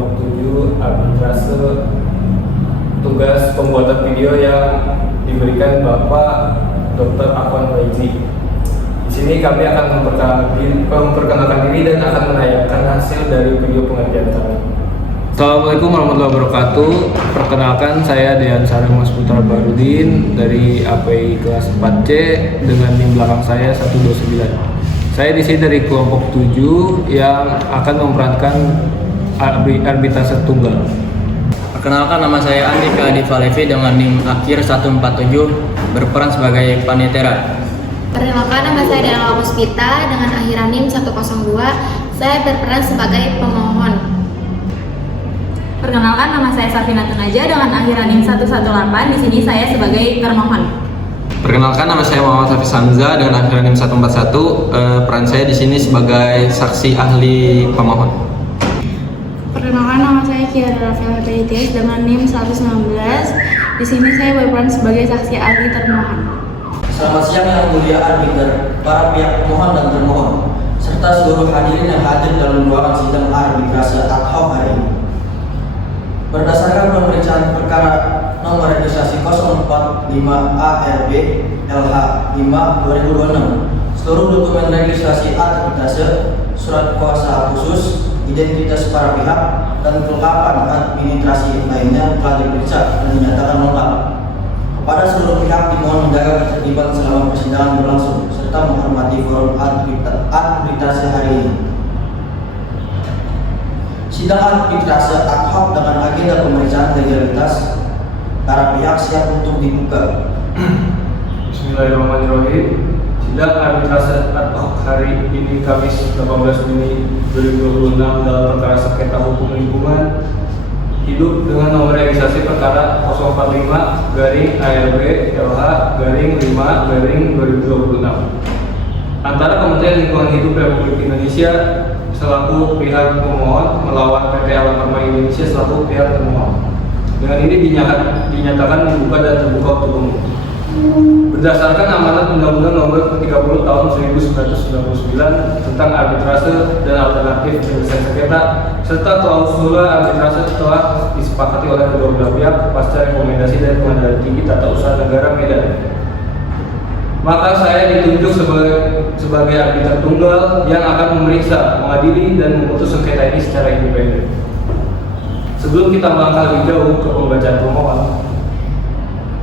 kelompok 7 arbitrase tugas pembuatan video yang diberikan Bapak Dr. Afwan Faizi. Di sini kami akan memperkenalkan diri dan akan menayangkan hasil dari video pengajian kami. Assalamualaikum warahmatullahi wabarakatuh. Perkenalkan, saya Dean Sareng Mas Putra Barudin dari API kelas 4C dengan NIM belakang saya 129. Saya di sini dari kelompok 7 yang akan memerankan arbitrase tunggal. Perkenalkan, nama saya Andika Divalevi dengan NIM akhir 147 berperan sebagai panitera. Perkenalkan, nama saya Dela Puspita dengan akhiran NIM 102. Saya berperan sebagai pemohon. Perkenalkan, nama saya Safina Tunaja dengan akhiran NIM 118. Di sini saya sebagai termohon. Perkenalkan, nama saya Muhammad Hafiz Hamzah dengan akhiran NIM 141. Peran saya di sini sebagai saksi ahli pemohon. Perkenalkan, nama saya Kiara Rafael Hepatitis dengan NIM 119. Di sini saya berperan sebagai saksi ahli termohon. Selamat siang yang mulia arbiter, para pihak pemohon dan termohon, serta seluruh hadirin yang hadir dalam ruangan sidang arbitrase ad hoc hari ini. Berdasarkan pemeriksaan perkara nomor registrasi 045 ARB LH 5 2026, seluruh dokumen registrasi arbitrase, surat kuasa khusus, identitas para pihak, dan kelengkapan administrasi lainnya telah diperiksa dan dinyatakan lengkap. Kepada seluruh pihak dimohon menjaga ketertiban selama persidangan berlangsung serta menghormati forum arbitrase hari ini. Sidang arbitrase ad hoc dengan agenda pemeriksaan legalitas para pihak siap untuk dibuka. Bismillahirrahmanirrahim. Sidang arbitrase ad hoc hari ini Kamis 18 Juni 2026 dalam perkara sengketa hukum lingkungan hidup dengan nomor registrasi perkara 045 garing ARB LH garing 5 garing 2026 antara Kementerian Lingkungan Hidup Republik Indonesia selaku pihak pemohon melawan PT Alam Permai Indonesia selaku pihak termohon. Dengan ini dinyatakan dibuka dan terbuka untuk umum. Berdasarkan amanat Undang-Undang Nomor 30 Tahun 1999 tentang arbitrase dan alternatif penyelesaian sengketa serta klausula arbitrase telah disepakati oleh kedua belah pihak pasca rekomendasi dari Pengadilan Tinggi Tata Usaha Negara Medan. Maka saya ditunjuk sebagai arbiter tunggal yang akan memeriksa, mengadili, dan memutus sengketa ini secara independen. Sebelum kita melangkah lebih jauh ke pembacaan pemohon,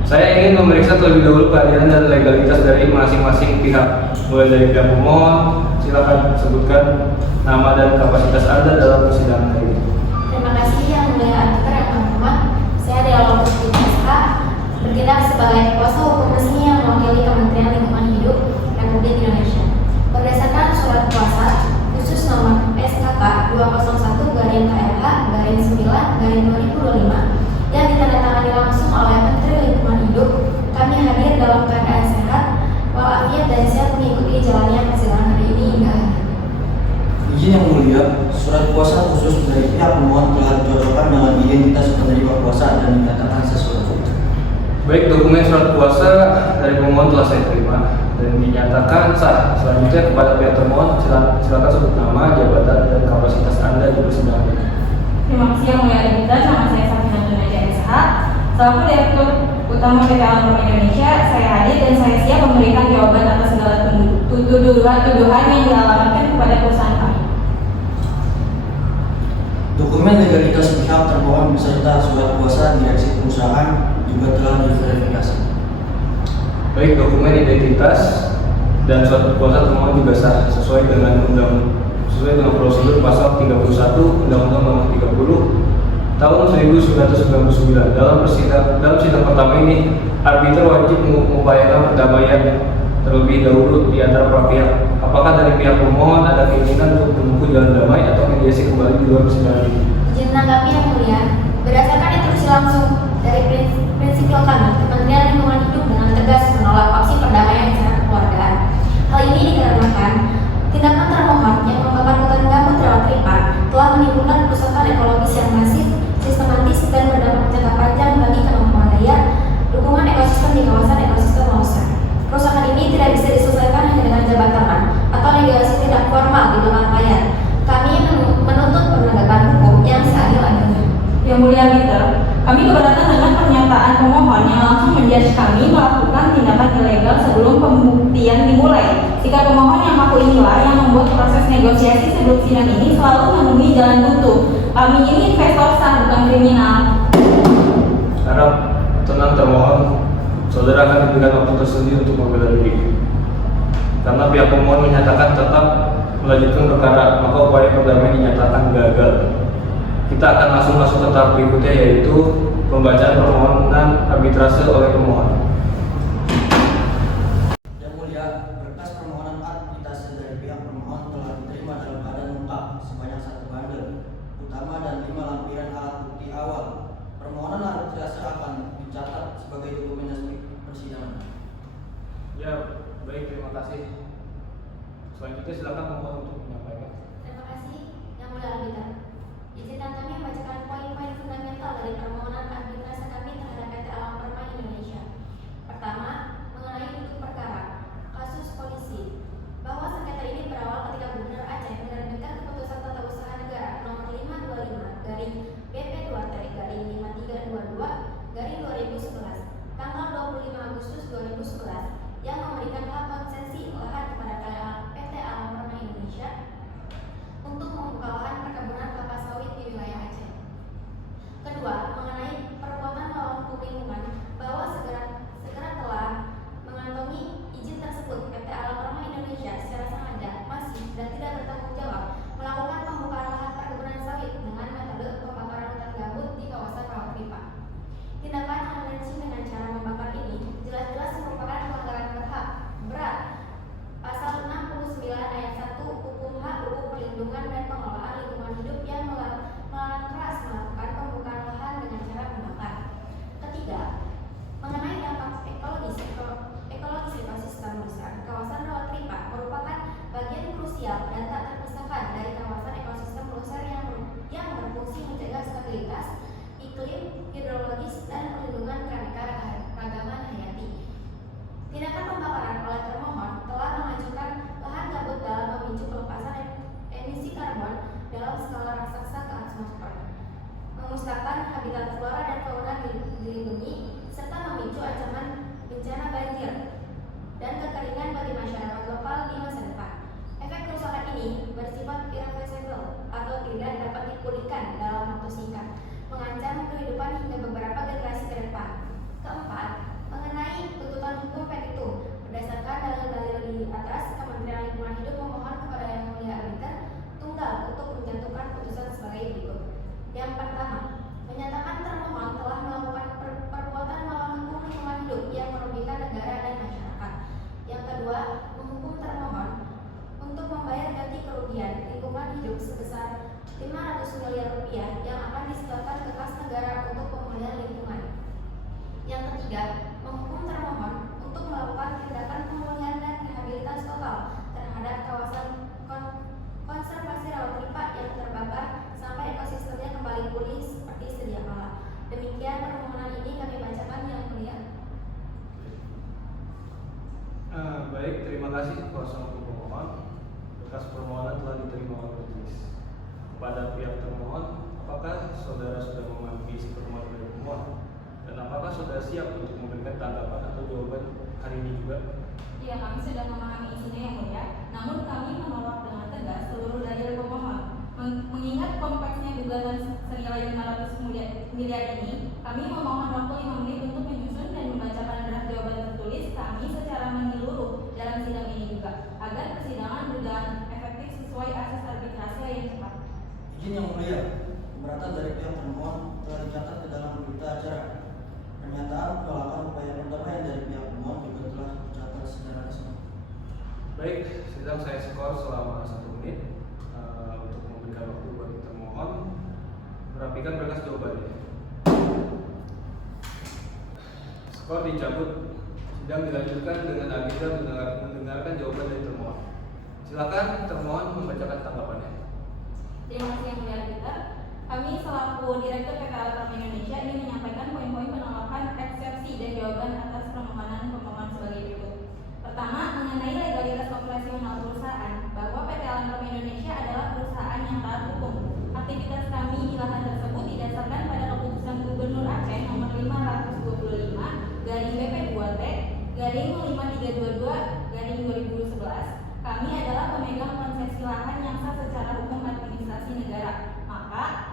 saya ingin memeriksa terlebih dahulu keadilan dan legalitas dari masing-masing pihak. Mulai dari pihak pemohon, silakan sebutkan nama dan kapasitas Anda dalam persidangan ini. Terima kasih yang mulia arbiter yang terhormat. Saya Dela Puspita bertindak sebagai kuasa hukum resmi yang mewakili Kementerian Lingkungan Hidup Republik Indonesia. Berdasarkan surat kuasa khusus nomor SKK 201-KLH-9-2025 yang ditandatangani langsung oleh Menteri Lingkungan Hidup, kami hadir dalam keadaan sehat, walafiat dan siap mengikuti jalannya persidangan hari ini hingga akhir. Izin yang mulia, surat kuasa khusus dari pihak pemohon telah dicocokkan dengan identitas penerima kuasa dan dinyatakan sesuai. Baik, dokumen surat kuasa dari pemohon telah saya terima dan dinyatakan sah. Selanjutnya kepada pihak termohon, silakan sebut nama, jabatan, dan kapasitas Anda di persidangan ini. Terima kasih yang mulia arbiter. Nama saya Safina Tunaja SH. Selaku Direktur Utama PT Alam Permai Indonesia, saya hadir dan saya siap memberikan jawaban atas segala tuduhan yang dialamatkan kepada perusahaan kami. Dokumen legalitas pihak termohon beserta surat kuasa direksi perusahaan juga telah diverifikasi. Baik, dokumen identitas dan surat kuasa termohon juga sah sesuai dengan prosedur pasal 31 Undang-Undang Nomor 30 Tahun 1999. Dalam sidang pertama ini, arbiter wajib mengupayakan perdamaian terlebih dahulu di antara para pihak. Apakah dari pihak pemohon ada keinginan untuk menempuh jalan damai atau mediasi kembali di luar persidangan ini? Izin menanggapi yang mulia, berdasarkan instruksi langsung dari prinsipil kami, Kementerian Lingkungan Hidup dengan tegas menolak opsi perdamaian secara kekeluargaan. Hal ini dikarenakan tindakan termohon yang membakar hutan gambut rawa pripat telah menimbulkan kerusakan ekologis yang masif, sistematis, dan berdampak jangka panjang bagi kemampuan daya dukungan ekosistem di kawasan ekosistem Lausa. Kerusakan ini tidak bisa diselesaikan hanya dengan jabat tangan atau negosiasi tidak formal di belakang layar. Kami menuntut penegakan hukum yang seadil-adilnya. Yang Mulia Arbiter, kami keberatan dengan pernyataan pemohon yang langsung menjudge kami melakukan tindakan ilegal sebelum pembuktian dimulai. Sikap pemohon yang aku inilah yang membuat proses negosiasi sebelum sidang ini selalu menemui jalan buntu. Kami ini investor sah, bukan kriminal. Harap tenang termohon, saudara akan diberikan waktu tersendiri untuk membela diri. Karena pihak pemohon menyatakan tetap melanjutkan perkara, maka upaya perdamaian dinyatakan gagal. Kita akan langsung masuk ke tahap berikutnya, yaitu pembacaan permohonan arbitrase oleh pemohon. Yang Mulia, berkas permohonan arbitrase dari pihak pemohon telah diterima dalam keadaan lengkap sebanyak 1 bandel, utama dan 5 lampiran alat bukti awal. Permohonan arbitrase akan dicatat sebagai dokumen resmi persidangan. Ya, baik, terima kasih. Selanjutnya silakan pemohon untuk menyampaikan. Terima kasih, Yang Mulia Arbiter. Izinkan kami membacakan poin-poin fundamental dari permohonan arbitrase kami terhadap PT Alam Permai Indonesia. Pertama, mengenai duduk perkara. Kasus polisi. Bahwa sengketa ini berawal ketika Gubernur Aceh menerbitkan keputusan tata usaha negara nomor 525 garing BP2T/5322/2011 tanggal 25 Agustus 2011 yang memberikan hak konsesi lahan kepada PT Alam Permai Indonesia untuk membuka lahan perkebunan kelapa sawit di wilayah Aceh. Kedua, mengenai perbuatan melawan hukum lingkungan, bahwa segera telah mengantongi izin tersebut, PT Alam Permai Indonesia secara sengaja, masif, dan tidak bertanggung jawab melakukan pembukaan lahan perkebunan sawit dengan metode pembakaran hutan gambut di kawasan Rawakripa. Tindakan amunisi dengan cara membakar ini jelas-jelas merupakan pelanggaran berat Pasal 69 ayat 1 Hukum Hak UU Perlindungan dan Pengelolaan Lingkungan Hidup yang melarang keras melakukan pembukaan lahan dengan cara membakar. Ketiga, mengenai dampak ekologis ekosistem besar, kawasan Rawakripa merupakan bagian krusial dan tak terpisahkan dari kawasan ekosistem besar yang berfungsi menjaga stabilitas iklim, hidrologis, dan perlindungan keanekaragaman hayati. Tindakan pembakaran oleh termohon telah menghancurkan lahan gambut dalam memicu pelepasan emisi karbon dalam skala raksasa ke atmosfer, memusnahkan habitat flora dan fauna dilindungi, serta memicu ancaman bencana banjir dan kekeringan bagi masyarakat lokal di masa depan. Efek kerusakan ini bersifat irreversible atau tidak dapat dipulihkan dalam waktu singkat, mengancam kehidupan hingga beberapa generasi ke depan. Keempat, mengenai tuntutan hukum petitum, berdasarkan dalil-dalil di atas, Kementerian Lingkungan Hidup memohon kepada Yang Mulia Arbiter tunggal untuk menjatuhkan putusan sebagai berikut. Yang pertama, menyatakan termohon telah melakukan perbuatan melawan hukum lingkungan hidup yang merugikan negara dan masyarakat. Yang kedua, menghukum termohon untuk membayar ganti kerugian lingkungan hidup sebesar 500 miliar rupiah yang akan disetorkan ke kas negara untuk pemulihan lingkungan. Yang ketiga, menghukum termohon untuk melakukan tindakan pemulihan dan rehabilitasi total terhadap kawasan konservasi Rawakripa yang terbakar sampai ekosistemnya kembali pulih seperti sedia kala. Demikian permohonan ini kami bacakan, Yang Mulia. Baik, terima kasih kuasa hukum pemohon. Berkas permohonan telah diterima oleh majelis. Kepada pihak termohon, apakah saudara sudah memahami isi permohonan dari pemohon? Dan apakah saudara siap untuk memberikan tanggapan atau jawaban hari ini juga? Ya, kami sudah memahami isinya, Yang Mulia. Namun kami menolak dengan tegas seluruh dalil pemohon. Mengingat kompleksnya gugatan senilai 500 miliar ini, kami memohon waktu 5 menit untuk menyusun dan membacakan draft jawaban tertulis kami secara menyeluruh dalam sidang ini juga, agar persidangan berjalan efektif sesuai asas arbitrase yang cepat. Izin Yang Mulia, keberatan dari pihak termohon telah dicatat ke dalam berita acara. Pernyataan penolakan upaya perdamaian dari pihak pemohon juga telah dicatat secara resmi. Baik, sidang saya skor selama 1 menit untuk memberikan waktu bagi termohon merapikan berkas jawabannya. Skor dicabut. Sidang dilanjutkan dengan agenda mendengarkan jawaban dari termohon. Silakan termohon membacakan tanggapannya. Terima kasih, Yang Mulia Arbiter. Kami selaku Direktur PT Alam Permai Indonesia ingin menyampaikan poin-poin penolakan, eksepsi, dan jawaban atas permohonan pemohon sebagai berikut. Pertama, mengenai legalitas operasional perusahaan, bahwa PT Alam Permai Indonesia adalah perusahaan yang taat hukum. Aktivitas kami di lahan tersebut didasarkan pada 532/2011, kami adalah pemegang konsesi lahan yang sah secara hukum administrasi negara. Maka,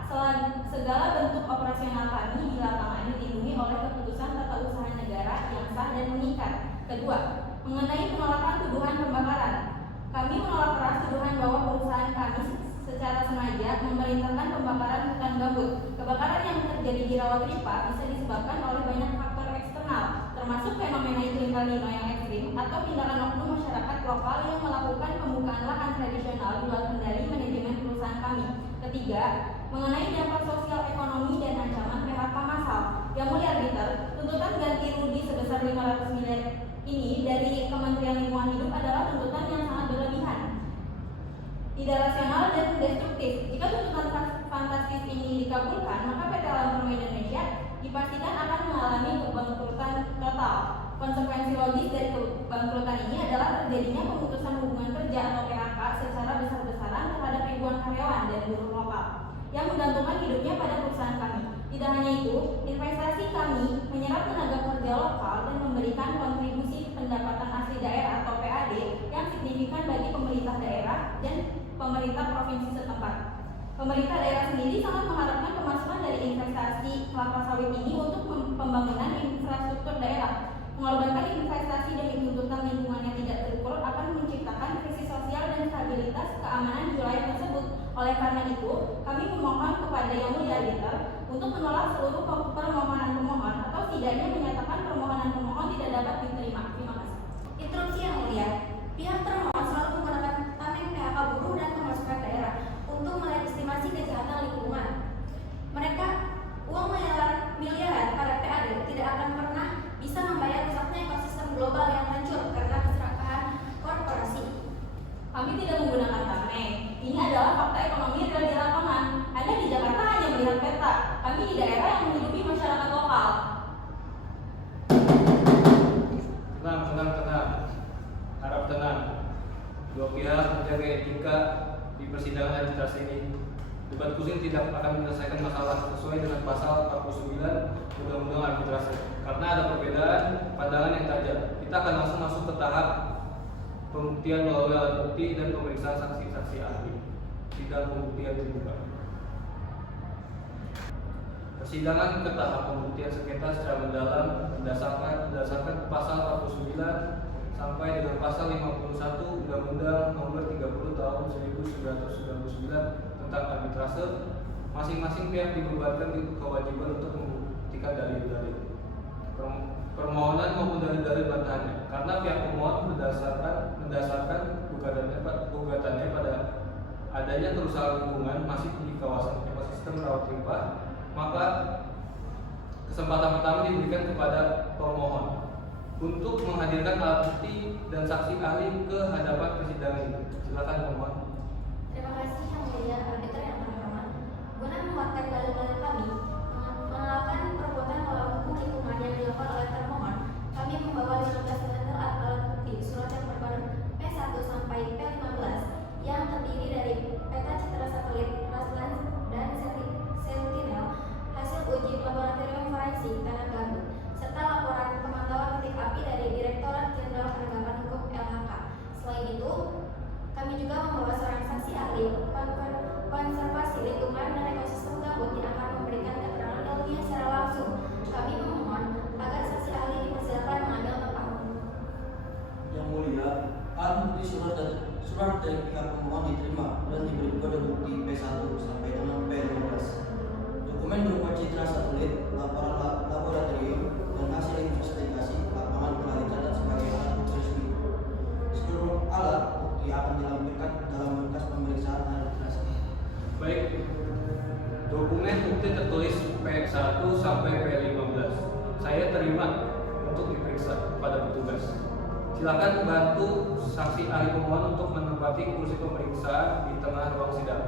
segala bentuk operasional kami di lapangan dilindungi oleh keputusan tata usaha negara yang sah dan mengikat. Kedua, mengenai penolakan tuduhan pembakaran. Kami menolak keras tuduhan bahwa perusahaan kami secara sengaja memerintahkan pembakaran hutan gambut. Kebakaran yang terjadi di Rawatripa bisa disebabkan oleh banyak faktor eksternal, termasuk fenomena iklim El Nino yang ekstrim atau tindakan oknum masyarakat lokal yang melakukan pembukaan lahan tradisional di luar kendali manajemen perusahaan kami. Ketiga, mengenai dampak sosial ekonomi dan ancaman PHK massal. Yang Mulia Arbiter, tuntutan ganti rugi sebesar 500 miliar ini dari Kementerian Lingkungan Hidup adalah tuntutan yang sangat berlebihan, tidak rasional dan destruktif. Jika tuntutan fantastis ini dikabulkan, maka PT Alam Permai Indonesia dipastikan akan mengalami kebangkrutan total. Konsekuensi logis dari kebangkrutan ini adalah terjadinya pemutusan hubungan kerja atau PHK secara besar-besaran terhadap ribuan karyawan dan buruh lokal yang menggantungkan hidupnya pada perusahaan kami. Tidak hanya itu, investasi kami menyerap tenaga kerja lokal dan memberikan kontribusi pendapatan asli daerah atau PAD yang signifikan bagi pemerintah daerah dan pemerintah provinsi setempat. Pemerintah daerah sendiri sangat mengharapkan pemasukan dari investasi kelapa sawit ini untuk pembangunan infrastruktur daerah. Mengorbankan investasi demi tuntutan lingkungan yang tidak terukur akan menciptakan krisis sosial dan stabilitas keamanan di wilayah tersebut. Oleh karena itu, kami memohon kepada Yang Mulia Arbiter untuk menolak seluruh permohonan pemohon atau setidaknya menyatakan permohonan pemohon tidak dapat diterima. Terima kasih. Interupsi Yang Mulia, pihak termohon selalu menggunakan tameng PHK buruh dan pemasukan daerah untuk melegitimasi kejahatan lingkungan. Mereka uang miliaran pada PAD tidak akan pernah bisa membayar rusaknya ekosistem global yang hancur karena keserakahan korporasi. Kami tidak menggunakan tameng. Ini adalah fakta ekonomi real di lapangan. Anda di Jakarta hanya melihat peta. Kami di daerah yang menghidupi masyarakat lokal. Tenang. Harap tenang. Dua pihak menjaga etika di persidangan arbitrase ini. Debat kusir tidak akan menyelesaikan masalah sesuai dengan pasal 49 Undang-Undang Arbitrase. Karena ada perbedaan pandangan yang tajam. Kita akan langsung masuk ke tahap pembuktian melalui alat bukti dan pemeriksaan saksi-saksi ahli. Sidang pembuktian terbuka. Persidangan ke tahap pembuktian sengketa secara mendalam berdasarkan pasal 49 sampai dengan pasal 51 Undang-Undang Nomor 30 Tahun 1999 tentang arbitrase. Masing-masing pihak dibebankan kewajiban untuk membuktikan dalil-dalil permohonan maupun dalil-dalil bantahannya. Karena pihak pemohon mendasarkan gugatannya pada adanya kerusakan lingkungan masif di kawasan ekosistem Rawatripa, maka kesempatan pertama diberikan kepada pemohon untuk menghadirkan alat bukti dan saksi ahli ke hadapan persidangan ini. Silakan pemohon. Terima kasih Yang Mulia Arbiter yang terhormat. Guna menguatkan dalil-dalil kami, mengenalkan perbuatan melawan hukum lingkungan yang dilakukan oleh termohon, kami membawa 15 bundle alat bukti surat yang berkode P1 sampai P15 yang terdiri dari peta citra satelit, Rasland, dan Sentinel, hasil uji laboratorium forensik tanah gambut, serta laporan pemantauan titik api dari Direktorat Jenderal Penegakan Hukum LHK. Selain itu, kami juga membawa seorang saksi ahli konservasi lingkungan dan ekosistem gambut yang akan memberikan keterangan ilmiah secara langsung. Kami memohon agar saksi ahli dipersilakan mengambil tempat. Yang Mulia, alat bukti surat dari pihak pemohon diterima dan diberi kode bukti P1 sampai dengan P15. Dokumen berupa citra satelit, laporan laboratorium, dan hasil investigasi lapangan telah dicatat sebagai alat bukti resmi. Seluruh alat bukti akan dilampirkan dalam berkas pemeriksaan arbitrase. Baik, dokumen bukti tertulis P1 sampai P15. Saya terima untuk diperiksa kepada petugas. Silakan bantu saksi ahli pemohon untuk menempati kursi pemeriksaan di tengah ruang sidang.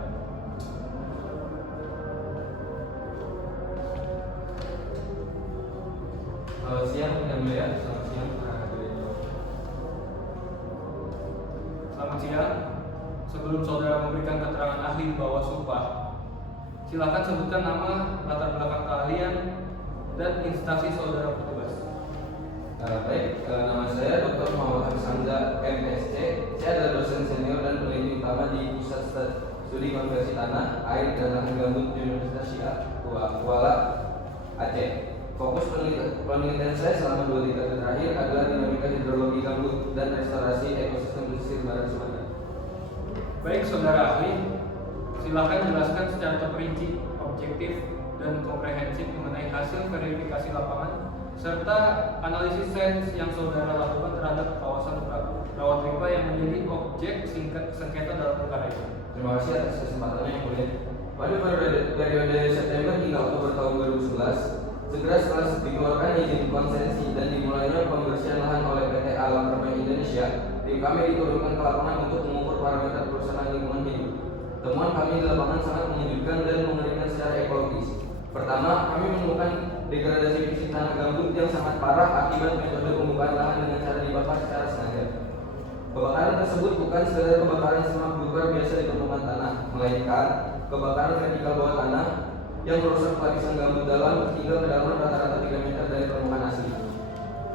Selamat siang, Yang Mulia. Selamat siang, Selamat siang. Sebelum saudara memberikan keterangan ahli di bawah sumpah, silakan sebutkan nama, latar belakang keahlian, dan instansi saudara petugas. Nama saya Dr. Muhammad Hafiz Hamzah, MSc. Saya adalah dosen senior dan peneliti utama di Pusat Studi Konversi Tanah, Air, dan Lahan Gambut Universitas Syiah Kuala, Aceh. Fokus penelitian saya selama 2 dekade terakhir adalah dinamika hidrologi gambut dan restorasi ekosistem pesisir barat Sumatera. Baik saudara ahli, silakan jelaskan secara terperinci, objektif, dan komprehensif mengenai hasil verifikasi lapangan serta analisis sains yang saudara lakukan terhadap kawasan rawa pipa yang menjadi objek sengketa dalam perkara ini. Terima kasih atas kesempatannya yang mulia. Pada periode September hingga Oktober tahun 2011, segera setelah dikeluarkan izin konsensi dan dimulainya pembersihan lahan oleh PT Alam Permai Indonesia, tim kami diturunkan ke lapangan untuk mengukur parameter kerusakan lingkungan hidup. Temuan kami di lapangan sangat mengejutkan dan mengerikan secara ekologis. Pertama, kami menemukan degradasi fisik tanah gambut yang sangat parah akibat metode pembukaan lahan dengan cara dibakar secara sengaja. Kebakaran tersebut bukan sekadar kebakaran semak belukar biasa di permukaan tanah, melainkan kebakaran vertikal bawah tanah yang merusak lapisan gambut dalam hingga kedalaman rata-rata 3 meter dari permukaan asli.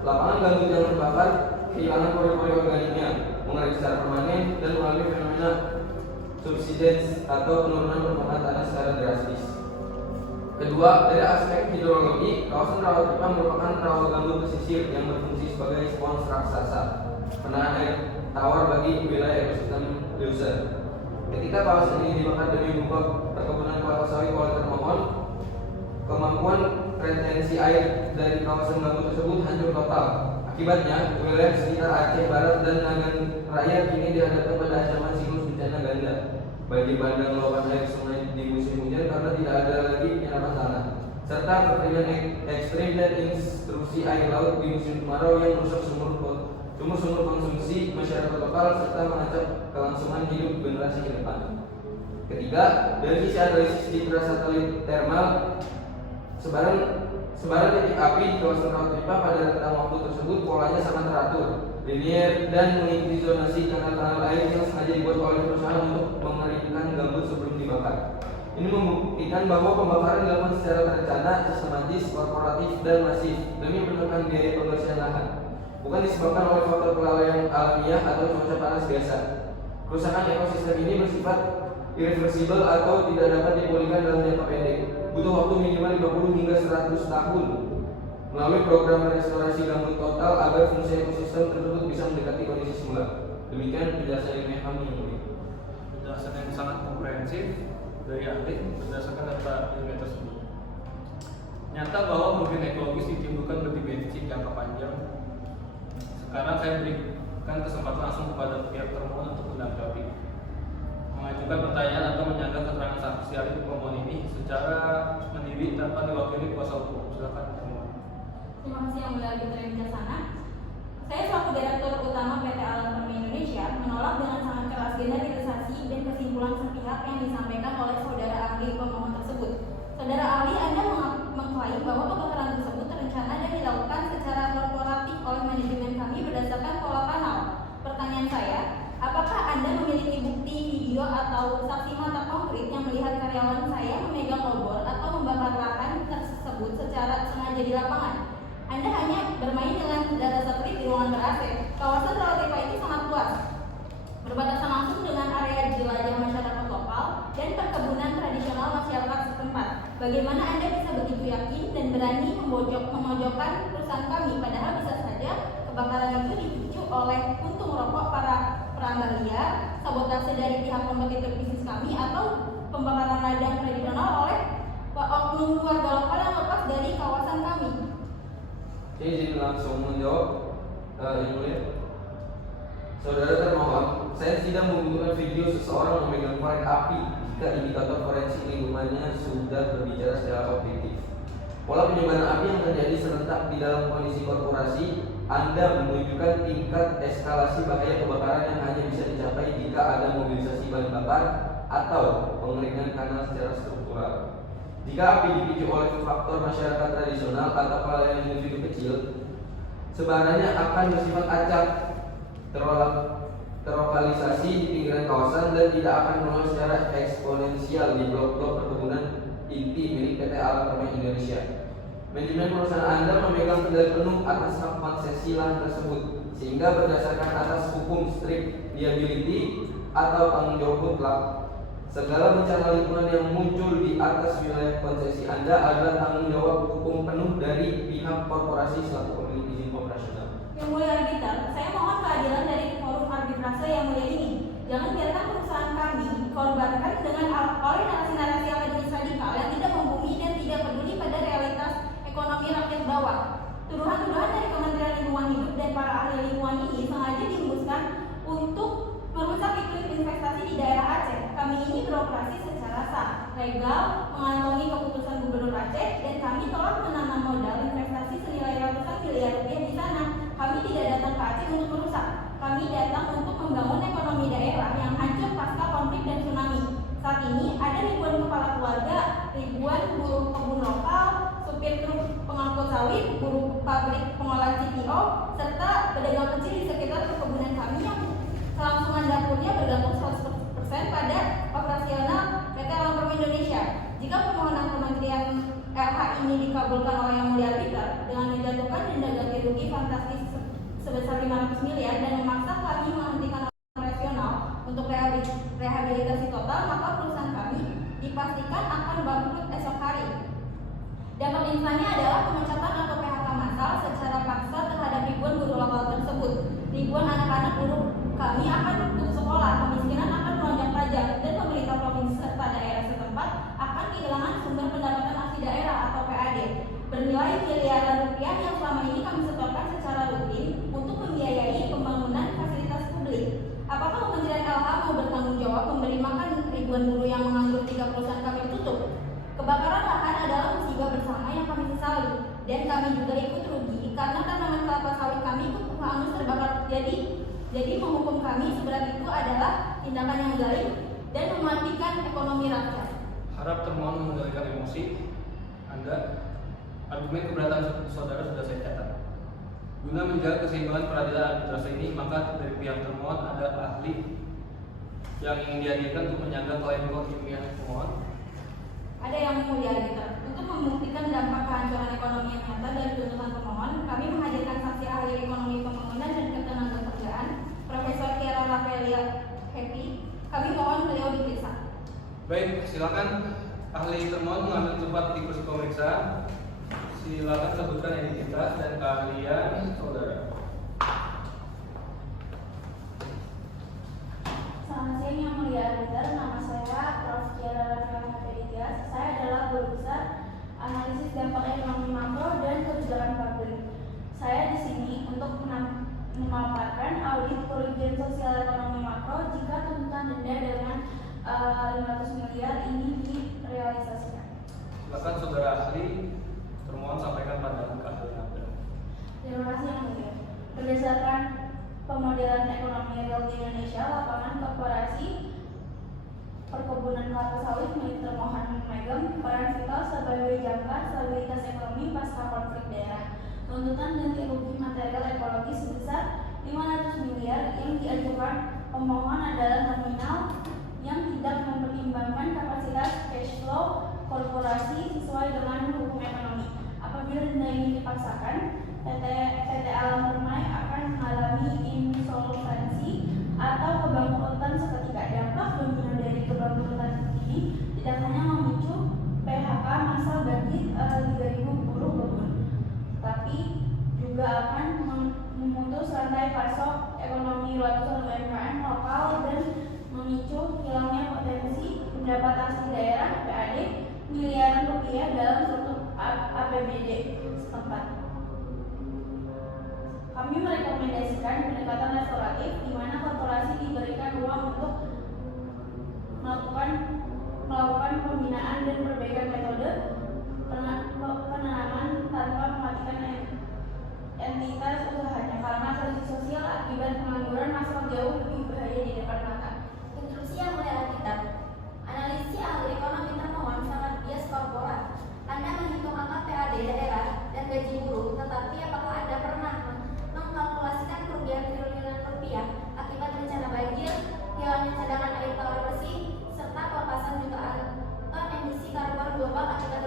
Lapangan gambut yang terbakar kehilangan pori-pori organiknya, mengering secara permanen dan mengalami fenomena subsidence atau penurunan permukaan tanah secara drastis. Kedua, dari aspek hidrologi, kawasan rawa pipa merupakan rawa gambut pesisir yang berfungsi sebagai spons raksasa, penahan air tawar bagi wilayah ekosistem Leuser. Ketika kawasan ini dibakar demi membuka perkebunan kelapa sawit oleh termohon, kemampuan retensi air dari kawasan gambut tersebut hancur total. Akibatnya, wilayah sekitar Aceh Barat dan Nagan Raya kini dihadapkan pada ancaman siklus bencana ganda. Banjir bandang luapan air sungai di musim hujan karena tidak ada lagi penyerapan tanah, serta kekeringan ekstrim dan intrusi air laut di musim kemarau yang merusak sumur-sumur konsumsi masyarakat lokal serta mengancam kelangsungan hidup generasi ke depan. Ketiga, dari sisi analisis citra satelit thermal, sebaran titik api di kawasan rawa pipa pada rentang waktu tersebut polanya sangat teratur, linier, dan mengikuti zonasi kanal-kanal air yang sengaja dibuat oleh perusahaan untuk mengeringkan gambut sebelum dibakar. Ini membuktikan bahwa pembakaran dilakukan secara terencana, sistematis, korporatif, dan masif demi menekan biaya pembersihan lahan, bukan disebabkan oleh faktor kelalaian alamiah atau cuaca panas biasa. Kerusakan ekosistem ini bersifat irreversibel atau tidak dapat dipulihkan dalam jangka pendek. Butuh waktu minimal 50 hingga 100 tahun melalui program restorasi gambut total agar fungsi ekosistem tersebut bisa mendekati kondisi semula. Demikian penjelasan ilmiah kami yang mulia. Penjelasan yang sangat komprehensif dari ahli berdasarkan data ilmiah tersebut. Nyata bahwa kerugian ekologis ditimbulkan berdimensi jangka panjang. Sekarang saya berikan kesempatan langsung kepada pihak termohon untuk menanggapi, mengajukan pertanyaan atau menyanggah keterangan saksi ahli pemohon ini secara mandiri tanpa diwakili kuasa hukum. Silakan termohon. Terima kasih yang mulia Arbiter Bijaksana. Saya selaku Direktur Utama PT Alam Permai Indonesia menolak dengan sangat keras generalisasi dan kesimpulan sepihak yang disampaikan oleh saudara ahli pemohon tersebut. Saudara ahli, Anda mengklaim bahwa kebakaran tersebut terencana dan dilakukan secara korporatif oleh manajemen kami berdasarkan pola kanal. Pertanyaan saya, apakah Anda memiliki bukti video atau saksi mata konkret yang melihat karyawan saya memegang obor atau membakar lahan tersebut secara sengaja di lapangan? Anda hanya bermain dengan data satelit di ruangan ber-AC. Kawasan rawa pipa itu sangat luas, berbatasan langsung dengan area jelajah masyarakat lokal dan perkebunan tradisional masyarakat setempat. Bagaimana Anda bisa begitu yakin dan berani memojokkan perusahaan kami, padahal bisa saja kebakaran itu dipicu oleh puntung rokok para perambah liar, sabotase dari pihak kompetitor bisnis kami, atau pembakaran ladang tradisional oleh oknum warga lokal yang lepas dari kawasan kami? Saya izin langsung menjawab, Yang Mulia. Saudara termohon, saya tidak membutuhkan video seseorang memegang korek api jika indikator forensik lingkungannya sudah berbicara secara objektif. Pola penyebaran api yang terjadi serentak di dalam kondisi korporasi Anda menunjukkan tingkat eskalasi bahaya kebakaran yang hanya bisa dicapai jika ada mobilisasi bahan bakar atau pengeringan kanal secara struktural. Jika api dipicu oleh faktor masyarakat tradisional atau kelalaian individu kecil, sebarannya akan bersifat acak, terlokalisasi di pinggiran kawasan dan tidak akan meluas secara eksponensial di blok-blok perkebunan inti milik PT Alam Permai Indonesia. Manajemen perusahaan Anda memegang kendali penuh atas hak konsesi lahan tersebut, sehingga berdasarkan atas hukum strict liability atau tanggung jawab mutlak, segala bencana lingkungan yang muncul di atas wilayah konsesi Anda adalah tanggung jawab hukum penuh dari pihak korporasi selaku pemilik izin operasional. Yang mulia arbiter, saya mohon keadilan dari forum arbitrase yang mulia ini. Jangan biarkan perusahaan kami korbankan dengan oleh narasi-narasi akademis radikal yang tidak membumi dan tidak peduli pada realitas ekonomi rakyat bawah. Tuduhan-tuduhan dari Kementerian Lingkungan Hidup dan para ahli lingkungan ini sengaja dihembuskan untuk merusak iklim investasi di daerah Aceh. Kami ini beroperasi secara sah, legal, mengantongi keputusan Gubernur Aceh, dan kami telah menanam modal investasi senilai ratusan miliar rupiah di sana. Kami tidak datang ke Aceh untuk merusak. Kami datang untuk membangun ekonomi daerah yang hancur pasca konflik dan tsunami. Saat ini ada ribuan kepala keluarga, ribuan buruh kebun lokal, supir truk pengangkut sawit, buruh pabrik pengolahan CPO, serta pedagang kecil di sekitar perkebunan kami yang kelangsungan dapurnya bergantung 100% pada operasional PT Alam Permai Indonesia. Jika permohonan Kementerian LH ini dikabulkan oleh Yang Mulia Arbiter dengan menjatuhkan denda ganti rugi fantastis sebesar 500 miliar dan memaksa kami menghentikan operasional untuk rehabilitasi total, maka perusahaan kami dipastikan akan bangkrut esok hari. Dampak instannya adalah pemecatan atau PHK massal secara paksa terhadap ribuan guru lokal tersebut. Ribuan anak-anak buruh kami akan putus sekolah, kemiskinan akan melonjak tajam, dan pemerintah provinsi serta daerah setempat akan kehilangan sumber pendapatan asli daerah atau PAD bernilai miliaran rupiah yang selama ini kami setorkan secara rutin untuk membiayai pembangunan fasilitas publik. Apakah Kementerian LH mau bertanggung jawab memberi makan ribuan buruh yang menganggur 3 perusahaan kami tutup? Kebakaran lahan adalah musibah bersama yang kami sesali, dan kami juga ikut rugi karena tanaman kelapa sawit kami ikut hangus terbakar. Jadi menghukum kami seberat itu adalah tindakan yang zalim dan mematikan ekonomi rakyat. Harap termohon mengendalikan emosi Anda. Argumen keberatan saudara sudah saya catat. Guna menjaga keseimbangan peradilan arbitrase ini, maka dari pihak termohon ada ahli yang ingin dihadirkan untuk menyangga klaim ilmiah pemohon. Ada yang mulia arbiter. Untuk membuktikan dampak kehancuran ekonomi yang nyata dari tuntutan pemohon, kami menghadirkan saksi ahli ekonomi pembangunan dan ketenagakerjaan, Profesor Kiara Rafaelia Happy. Kami mohon beliau diperiksa. Baik, silakan ahli termohon mengambil tempat di kursi pemeriksa. Silakan sebutkan identitas dan keahlian saudara. Selamat siang Yang Mulia Arbiter, nama saya Prof. Kiara Rafaelia Happy. Saya adalah guru besar analisis dampak ekonomi makro dan kebijakan publik. Saya di sini untuk memaparkan audit kerugian sosial ekonomi makro jika tuntutan denda dengan 500 miliar ini direalisasikan. Silakan saudara ahli termohon sampaikan pandangan keahlian Anda. Terima kasih Yang Mulia. Berdasarkan pemodelan ekonomi real di Indonesia, lapangan korporasi perkebunan kelapa sawit milik termohon memegang peran vital sebagai jangkar stabilitas ekonomi pasca konflik daerah. Tuntutan ganti rugi material ekologis sebesar 500 miliar yang diajukan pemohon adalah nominal yang tidak mempertimbangkan kapasitas cash flow korporasi sesuai dengan hukum ekonomi. Apabila denda ini dipaksakan, PT Alam Permai akan mengalami insolvensi atau kebangkrutan seketika. Dampak domino dari kebangkrutan ini tidak hanya memicu PHK massal bagi 3.000 buruh kebun, tapi juga akan memutus rantai pasok ekonomi ratusan UMKM lokal dan memicu hilangnya potensi pendapatan asli daerah PAD miliaran rupiah dalam struktur APBD setempat. Kami merekomendasikan pendekatan restoratif di mana korporasi diberikan ruang untuk melakukan pembinaan dan perbaikan metode penanaman tanpa mematikan entitas usahanya karena krisis sosial akibat pengangguran masal jauh lebih bahaya di depan mata. Instruksi Yang Mulia Arbiter. Analisis ahli ekonomi termohon sangat bias korporat. Anda menghitung angka PAD daerah dan gaji buruh, tetapi apakah Anda pernah mengkalkulasikan kerugian triliunan rupiah akibat bencana banjir, hilangnya cadangan air tawar bersih, serta pelepasan jutaan ton emisi karbon global akibat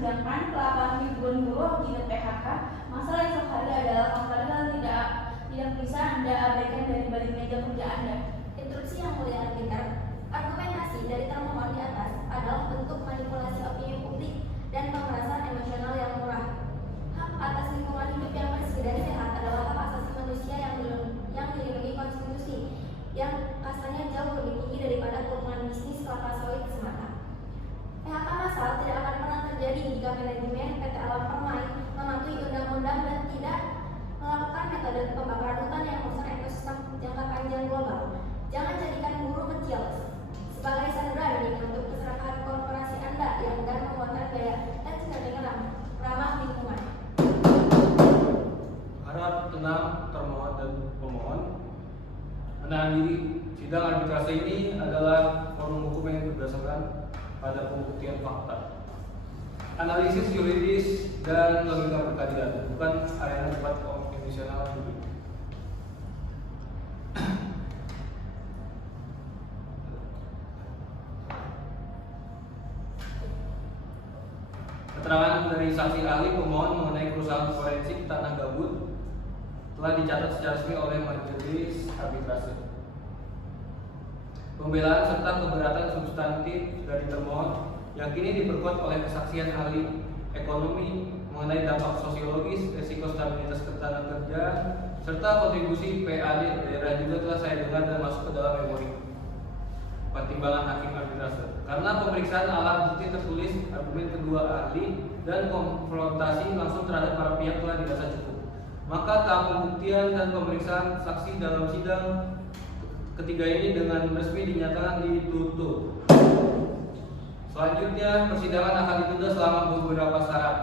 sedangkan kelaparan ribuan buruh akibat PHK, masalah esok hari adalah faktor yang tidak bisa Anda abaikan dari balik meja kerja Anda. Instruksi yang mulia arbiter, argumentasi dari termohon di atas adalah bentuk manipulasi opini publik dan pemerasan emosional yang murah. Hak atas lingkungan hidup yang bersih dan sehat adalah hak asasi manusia yang dilindungi konstitusi, yang kasarnya jauh lebih tinggi daripada keuntungan bisnis kelapa sawit semata. PHK massal tidak akan pernah terjadi jika manajemen PT Alam Permai mematuhi undang-undang dan tidak melakukan metode pembakaran hutan yang merusak ekosistem jangka panjang global. Jangan jadikan buruh kecil sebagai sandaran untuk keserakahan korporasi Anda yang enggan menguatkan gaya dan dengan ramah lingkungan. Harap tenang termohon dan pemohon. Menahan diri. Sidang arbitrase ini adalah forum hukum yang berdasarkan pada pembuktian fakta, analisis yuridis dan logika peradilan, bukan arena debat konvensional publik. Keterangan dari saksi ahli pemohon mengenai kerusakan forensik tanah gambut telah dicatat secara resmi oleh majelis arbitrase. Pembelaan serta keberatan substantif dari termohon yang kini diperkuat oleh kesaksian ahli ekonomi mengenai dampak sosiologis, risiko stabilitas ketenaga kerja, serta kontribusi PAD daerah juga telah saya dengar dan masuk ke dalam memori pertimbangan hakim arbitrase. Karena pemeriksaan alat bukti tertulis, argumen kedua ahli dan konfrontasi langsung terhadap para pihak telah dirasa cukup, maka tahap pembuktian dan pemeriksaan saksi dalam sidang ketiga ini dengan resmi dinyatakan ditutup. Selanjutnya, persidangan akan ditunda selama beberapa syarat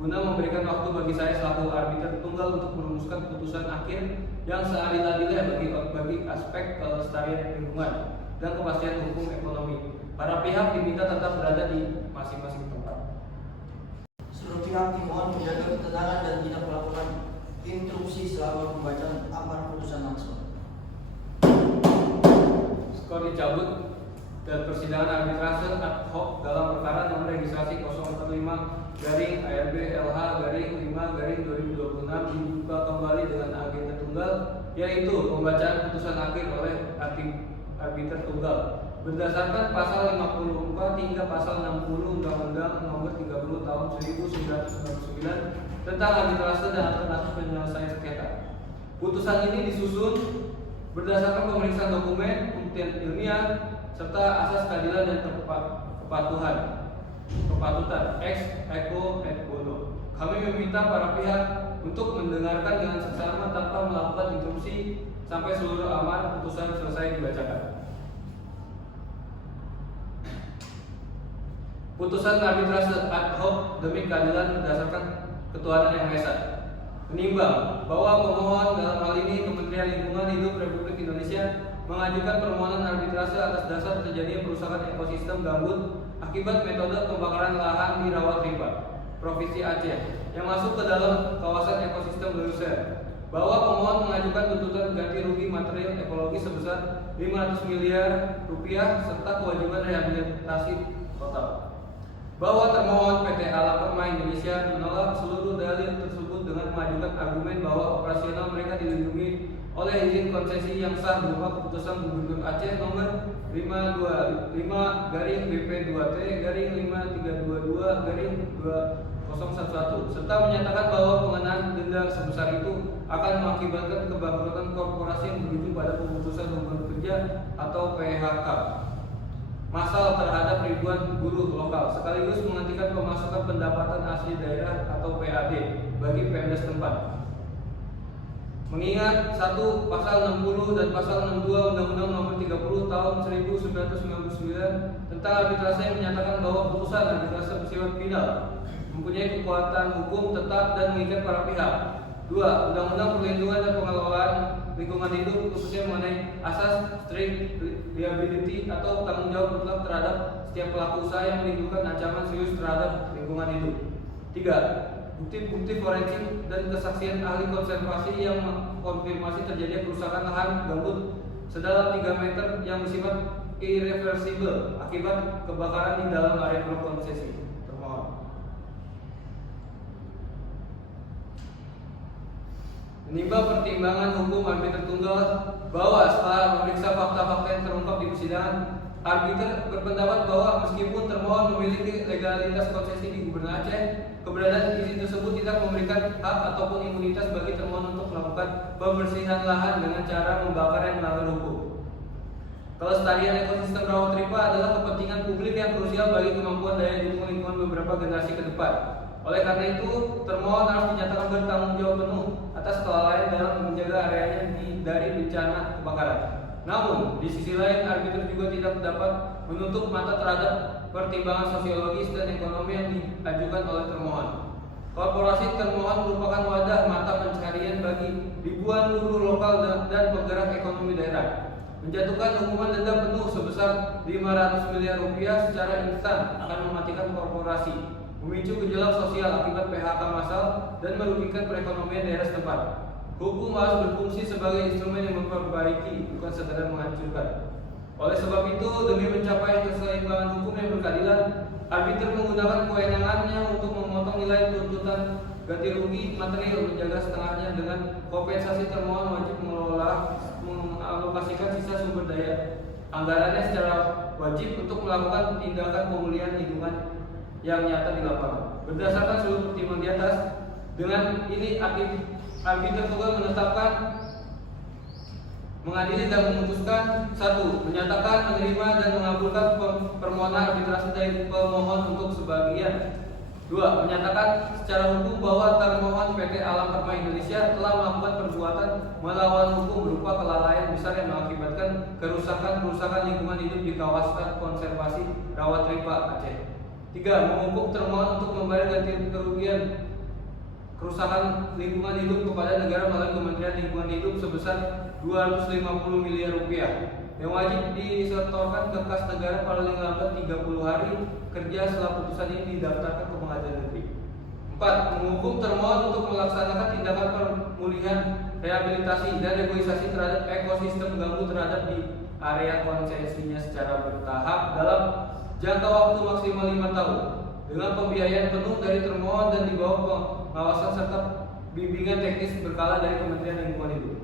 guna memberikan waktu bagi saya selaku arbiter tunggal untuk merumuskan putusan akhir yang seadil-adilnya bagi aspek kelestarian lingkungan dan kepastian hukum ekonomi. Para pihak diminta tetap berada di masing-masing tempat. Seluruh pihak dimohon menjaga ketenangan dan tidak melakukan interupsi selama pembacaan amar putusan langsung. Skor dicabut dan persidangan arbitrase ad hoc dalam perkara nomor registrasi 045-LH-5-2026 dibuka kembali dengan agenda tunggal, yaitu pembacaan putusan akhir oleh arbiter tunggal berdasarkan pasal 54 hingga pasal 60 Undang-Undang Nomor 30 Tahun 1999 tentang arbitrase dan alternatif penyelesaian sengketa. Putusan ini disusun berdasarkan pemeriksaan dokumen, pembuktian ilmiah, serta asas keadilan dan kepatutan ex equo et bono. Kami meminta para pihak untuk mendengarkan dengan seksama tanpa melakukan interupsi sampai seluruh amar putusan selesai dibacakan. Putusan arbitrase ad hoc demi keadilan berdasarkan ketuhanan yang Maha Esa. Menimbang bahwa pemohon dalam hal ini Kementerian Lingkungan Hidup Republik Indonesia mengajukan permohonan arbitrase atas dasar terjadinya perusakan ekosistem gambut akibat metode pembakaran lahan di Rawa Tripa, Provinsi Aceh, yang masuk ke dalam kawasan ekosistem Leuser. Bahwa pemohon mengajukan tuntutan ganti rugi material ekologi sebesar 500 miliar rupiah serta kewajiban rehabilitasi total. Bahwa termohon PT Alam Permai Indonesia menolak seluruh dalil tersebut dengan mengajukan argumen bahwa operasional mereka dilindungi oleh izin konsesi yang sah berupa keputusan Gubernur Aceh nomor 525-BP2T-5322-2011 serta menyatakan bahwa pengenaan denda sebesar itu akan mengakibatkan kebangkrutan korporasi yang berujung pada pemutusan hubungan kerja atau PHK massal terhadap ribuan buruh lokal, sekaligus menghentikan pemasukan pendapatan asli daerah atau PAD bagi Pemda setempat. Mengingat 1. Pasal 60 dan Pasal 62 Undang-Undang Nomor 30 Tahun 1999 tentang arbitrase yang menyatakan bahwa putusan arbitrase bersifat final, mempunyai kekuatan hukum tetap dan mengikat para pihak. 2. Undang-Undang Perlindungan dan Pengelolaan Lingkungan Hidup khususnya mengenai asas strict liability atau tanggung jawab mutlak terhadap setiap pelaku usaha yang menimbulkan ancaman serius terhadap lingkungan hidup. 3. Bukti-bukti forensik dan kesaksian ahli konservasi yang mengkonfirmasi terjadinya kerusakan lahan gambut sedalam 3 meter yang bersifat irreversible akibat kebakaran di dalam area blok konsesi. Termohon. Menimbang pertimbangan hukum arbiter tunggal bahwa setelah memeriksa fakta-fakta yang terungkap di persidangan, arbiter berpendapat bahwa meskipun termohon memiliki legalitas konsesi di Gubernur Aceh, keberadaan izin tersebut tidak memberikan hak ataupun imunitas bagi termohon untuk melakukan pembersihan lahan dengan cara membakar yang melanggar hukum. Kelestarian ekosistem rawa tripa adalah kepentingan publik yang krusial bagi kemampuan daya dukung lingkungan beberapa generasi ke depan. Oleh karena itu, termohon harus dinyatakan bertanggung jawab penuh atas kelalaian dalam menjaga areanya dari bencana kebakaran. Namun, di sisi lain, arbiter juga tidak dapat menutup mata terhadap pertimbangan sosiologis dan ekonomi yang diajukan oleh termohon. Korporasi termohon merupakan wadah mata pencarian bagi ribuan buruh lokal dan penggerak ekonomi daerah. Menjatuhkan hukuman denda penuh sebesar 500 miliar rupiah secara instan akan mematikan korporasi, memicu gejolak sosial akibat PHK massal dan merugikan perekonomian daerah setempat. Hukum harus berfungsi sebagai instrumen yang memperbaiki, bukan sekadar menghancurkan. Oleh sebab itu, demi mencapai keseimbangan hukum yang berkeadilan, arbiter menggunakan kewenangannya untuk memotong nilai tuntutan ganti rugi material menjaga setengahnya dengan kompensasi termohon wajib mengalokasikan sisa sumber daya anggarannya secara wajib untuk melakukan tindakan pemulihan lingkungan yang nyata di lapangan. Berdasarkan seluruh pertimbangan di atas, dengan ini arbiter tunggal menetapkan, mengadili dan memutuskan: 1. Menyatakan, menerima dan mengabulkan permohonan arbitrase dari pemohon untuk sebagian. 2. Menyatakan secara hukum bahwa termohon PT Alam Permai Indonesia telah melakukan perbuatan melawan hukum berupa kelalaian besar yang mengakibatkan kerusakan lingkungan hidup di kawasan konservasi rawa tripa Aceh. 3. Mengukuh termohon untuk membayar ganti kerugian kerusakan lingkungan hidup kepada negara melalui Kementerian Lingkungan Hidup sebesar 250 miliar rupiah yang wajib disetorkan ke kas negara paling lambat 30 hari kerja setelah putusan ini didaftarkan ke pengadilan negeri. 4. Menghukum termohon untuk melaksanakan tindakan pemulihan, rehabilitasi, dan reboisasi terhadap ekosistem ganggu terhadap di area konsesinya secara bertahap dalam jangka waktu maksimal 5 tahun dengan pembiayaan penuh dari termohon dan di bawah pengawasan serta bimbingan teknis berkala dari Kementerian Lingkungan Hidup.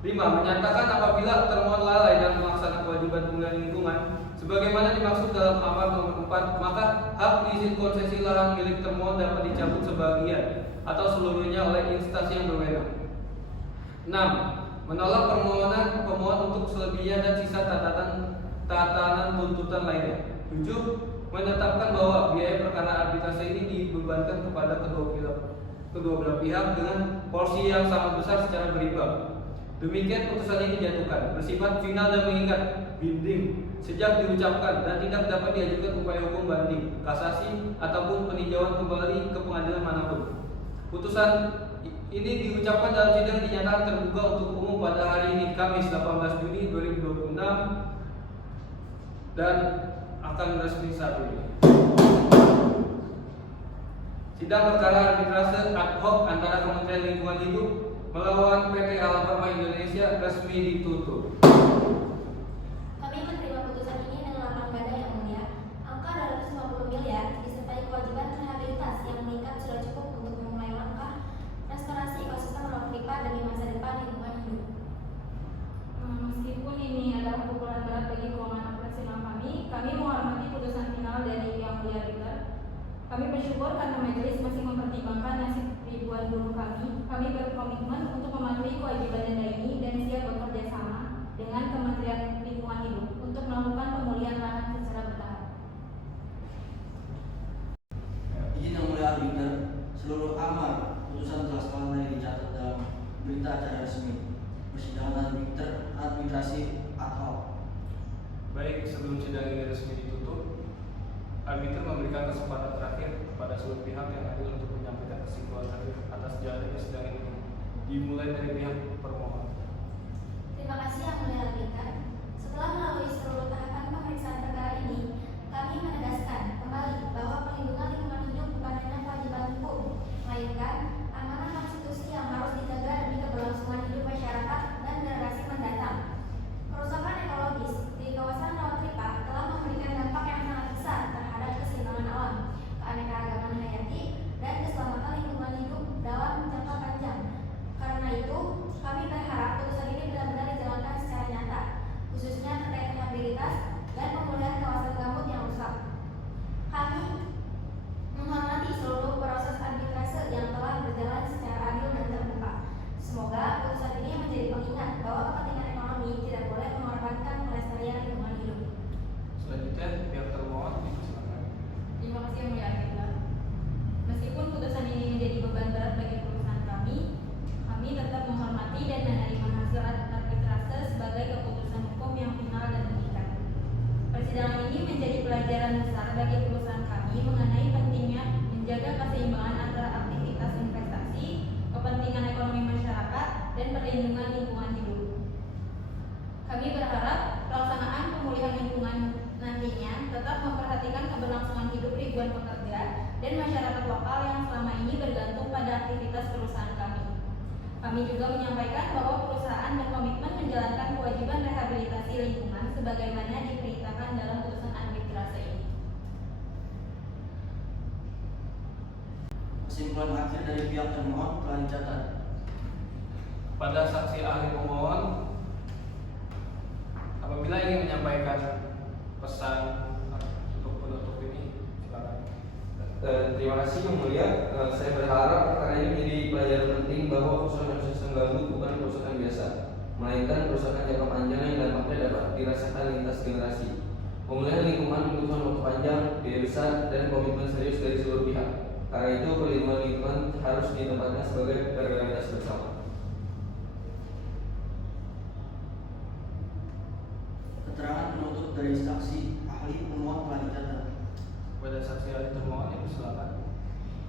5. Menyatakan apabila termohon lalai dalam melaksanakan kewajiban pemulihan lingkungan sebagaimana dimaksud dalam Amar Nomor 4, maka hak izin konsesi lahan milik termohon dapat dicabut sebagian atau seluruhnya oleh instansi yang berwenang. 6. Menolak permohonan pemohon untuk selebihnya dan sisa tatanan tuntutan lainnya. 7. Menetapkan bahwa biaya perkara arbitrase ini dibebankan kepada kedua belah pihak dengan porsi yang sangat besar secara berimbang. Demikian putusan ini dijatuhkan, bersifat final dan mengikat, binding sejak diucapkan dan tidak dapat diajukan upaya hukum banding, kasasi ataupun peninjauan kembali ke pengadilan manapun. Putusan ini diucapkan dalam sidang dinyatakan terbuka untuk umum pada hari ini Kamis 18 Juni 2026 dan akan resmi saat ini. Sidang perkara arbitrase ad hoc antara Kementerian Lingkungan Hidup melawan PT Alam Permai Indonesia resmi ditutup. Kami menerima putusan ini dengan lapang dada yang mulia. Angka 250 miliar disertai kewajiban rehabilitasi yang meningkat sudah cukup untuk memulai langkah restorasi ekosistem rawa tripa demi masa depan lingkungan hidup. Meskipun ini adalah pukulan berat bagi keuangan operasional kami menghormati putusan final dari Yang Mulia arbiter. Kami bersyukur karena majelis masih mempertimbangkan nasib ribuan buruh kami. Kami berkomitmen untuk mematuhi kewajiban denda ini dan siap bekerja sama dengan Kementerian Lingkungan Hidup untuk melakukan pemulihan lahan secara bertahap. Izin Yang Mulia arbiter, seluruh amar putusan telah semuanya dicatat dalam berita acara resmi persidangan arbitrasi ad hoc. Baik, sebelum sidang ini resmi ditutup, arbiter memberikan kesempatan terakhir kepada seluruh pihak yang hadir untuk menyampaikan kesimpulan akhir atas jalannya sidang ini, dimulai dari pihak permohon. Terima kasih Yang Mulia arbiter. Setelah melalui seluruh tahapan pemeriksaan perkara ini, kami menegaskan kembali bahwa perlindungan lingkungan hidup bukan hanya kewajiban hukum, melainkan amanah konstitusi yang harus dijaga demi keberlangsungan hidup masyarakat dan generasi mendatang. Kerusakan ekologis di kawasan rawa tripa telah memberikan dampak yang sangat besar terhadap keseimbangan alam, keanekaragaman hayati, dan keselamatan lingkungan hidup dalam jangka panjang. Karena itu, hasil arbitrase sebagai keputusan hukum yang final dan mengikat. Persidangan ini menjadi pelajaran besar bagi perusahaan kami mengenai pentingnya menjaga keseimbangan antara aktivitas investasi, kepentingan ekonomi masyarakat, dan perlindungan lingkungan hidup. Kami berharap pelaksanaan pemulihan lingkungan nantinya tetap memperhatikan keberlangsungan hidup ribuan pekerja dan masyarakat lokal yang selama ini bergantung pada aktivitas perusahaan kami. Kami juga menyampaikan bahwa perusahaan berkomitmen menjalankan kewajiban rehabilitasi lingkungan sebagaimana diperintahkan dalam putusan arbitrase ini. Kesimpulan akhir dari pihak termohon telah dicatat. Pada saksi ahli pemohon, apabila ingin menyampaikan pesan untuk penutup ini, silakan. Terima kasih Yang Mulia. Saya berharap karena ini menjadi pelajaran penting bahwa perusahaan ekosistem gambut bukan perusahaan biasa, melainkan perusahaan jangka panjang yang dampaknya dapat dirasakan lintas generasi. Pemulihan lingkungan membutuhkan waktu panjang, biaya besar, dan komitmen serius dari seluruh pihak. Karena itu perlindungan lingkungan harus ditempatkan sebagai prioritas bersama. Keterangan penutup dari saksi ahli pemohon telah dicatat. Pada saksi ahli termohon, silakan.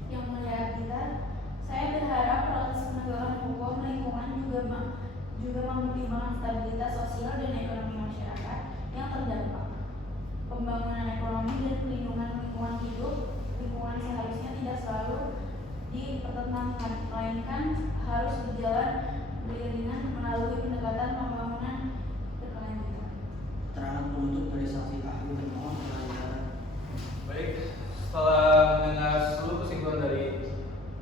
Yang Mulia Arbiter, saya berharap proses penegakan hukum lingkungan juga mempertimbangkan stabilitas sosial dan ekonomi masyarakat yang terdampak. Pembangunan ekonomi dan pelindungan lingkungan hidup, lingkungan seharusnya tidak selalu dipertentangkan, melainkan harus berjalan beriringan melalui pendekatan pembangunan berkelanjutan. Keterangan penutup dari saksi ahli termohon telah dicatat. Baik, setelah mendengar seluruh kesimpulan dari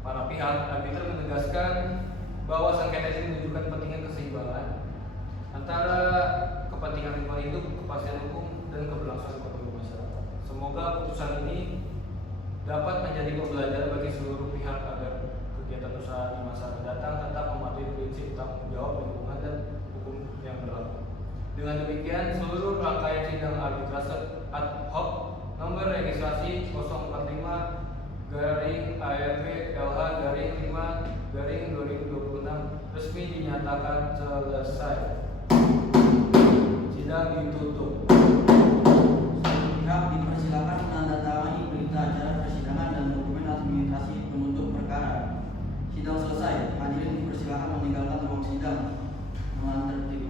para pihak, arbiter menegaskan bahwa sengketa ini menunjukkan pentingnya keseimbangan antara kepentingan lingkungan hidup, kepastian hukum, dan keberlangsungan ekonomi masyarakat. Semoga putusan ini dapat menjadi pembelajaran bagi seluruh pihak agar kegiatan usaha di masa mendatang tetap mematuhi prinsip tanggung jawab lingkungan dan hukum yang berlaku. Dengan demikian, seluruh rangkaian sidang arbitrase ad hoc nomor registrasi 045-ARB-LH-5-2026 resmi dinyatakan selesai. Sidang ditutup. Pihak dipersilakan menandatangani berita acara persidangan dan dokumen administrasi penutup perkara. Sidang selesai. Hadirin dipersilakan meninggalkan ruang sidang dengan tertib.